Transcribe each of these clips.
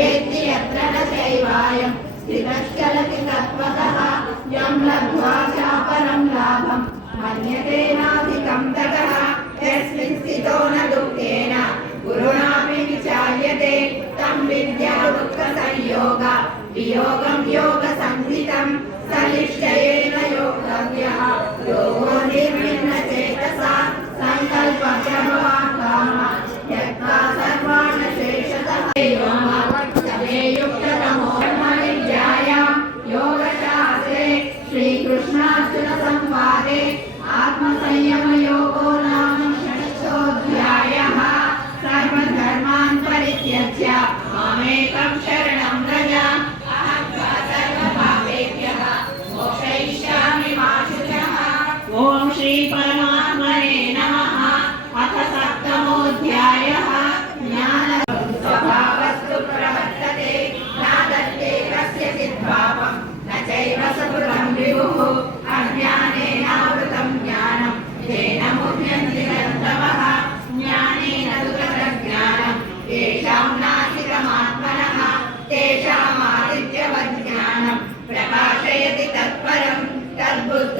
वेत्ति अप्रणशैवायं स्थितश्चलति तत्त्वतः यं लब्ध्वा चापरं लाभं मन्यते नाधिकं ततः यस्मिन् स्थितो न दुःखेन गुरुणापि विचार्यते तं विद्या दुःखसंयोग वियोगं योग श्री परमात्मने नमः अथ सप्तमोऽध्यायः ज्ञान स्वभावस्तु प्रवर्तते न दत्ते कस्य चिद्भावं न चैव सकृतं विभुः अज्ञानेनावृतं ज्ञानं तेन मुह्यन्ति नन्दवः ज्ञानेन तु तदज्ञानं येषां नासिकमात्मनः तेषामादित्यवज्ञानं प्रकाशयति तत्परं तद्बुद्ध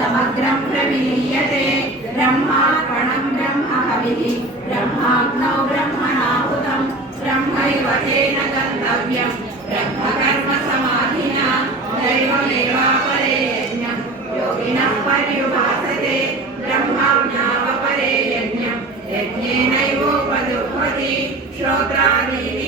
समग्रं प्रविलीयते ब्रह्मार्पणं ब्रह्महविः ब्रह्माग्नौ ब्रह्मणाहुतं ब्रह्मैव तेन गन्तव्यं ब्रह्मकर्मसमाधिना दैवमेवापरे यज्ञं योगिनः पर्युपासते ब्रह्माज्ञावपरे यज्ञं यज्ञेनैवोपदुभवति श्रोत्रादीनि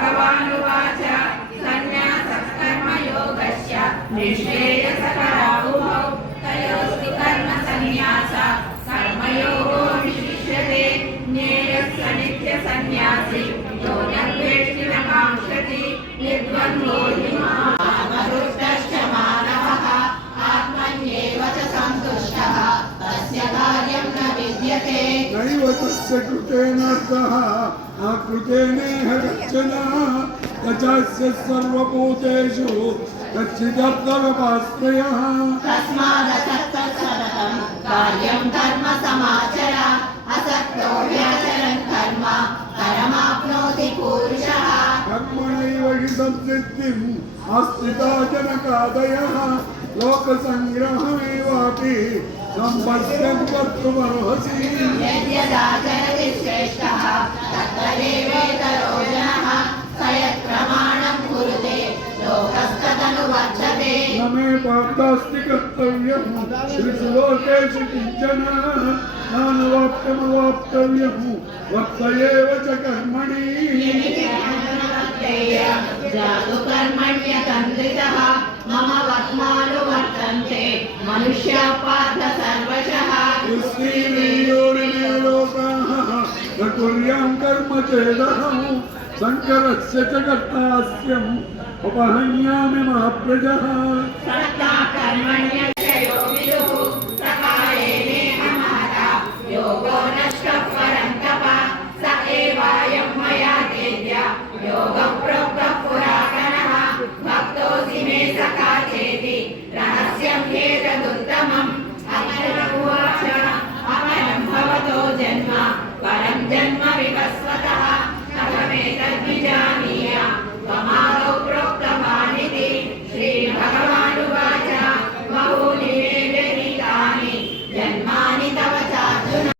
भगवानुवाच सन्न्यासकर्मयोगस्य निःश्रेयसकरावुभौ तयोस्ति कर्मसन्न्यास कर्मयोगो विशिष्यते ज्ञेयस्य नित्यसन्न्यासी यो न द्वेष्टि न काङ्क्षति निर्द्वन्द्वो हि महामरुष्टश्च मानवः आत्मन्येव च सन्तुष्टः तस्य कार्यं न विद्यते नैव तस्य कृतेनार्थः कृतेनेह रचना तचस्य सर्वभूतेषु कच्चिदर्थव्यपाश्रयः तस्मादसक्तसरतं कर्म समाचर असक्तो कर्म परमाप्नोति पुरुषः कर्मणैव हि संसिद्धिम् लोकसङ्ग्रहमेवापि कर्तुमर्हसि यद्यदाचरति श्रेष्ठः मे पाप्तास्ति कर्तव्यं श्रीसुलोकेषु किञ्चन नानुवाप्तमवाप्तव्यं वर्तयेव च कर्मणि कर्मण्यतन्द्रितः मम वर्त्मानुवर्तन्ते मनुष्यापाद सर्वशः लोकाः न कुर्यां कर्म चेदहं शङ्करस्य च कर्तास्यम् उपहन्या उपहन्यामि महाप्रजा सत्ता कर्मण्य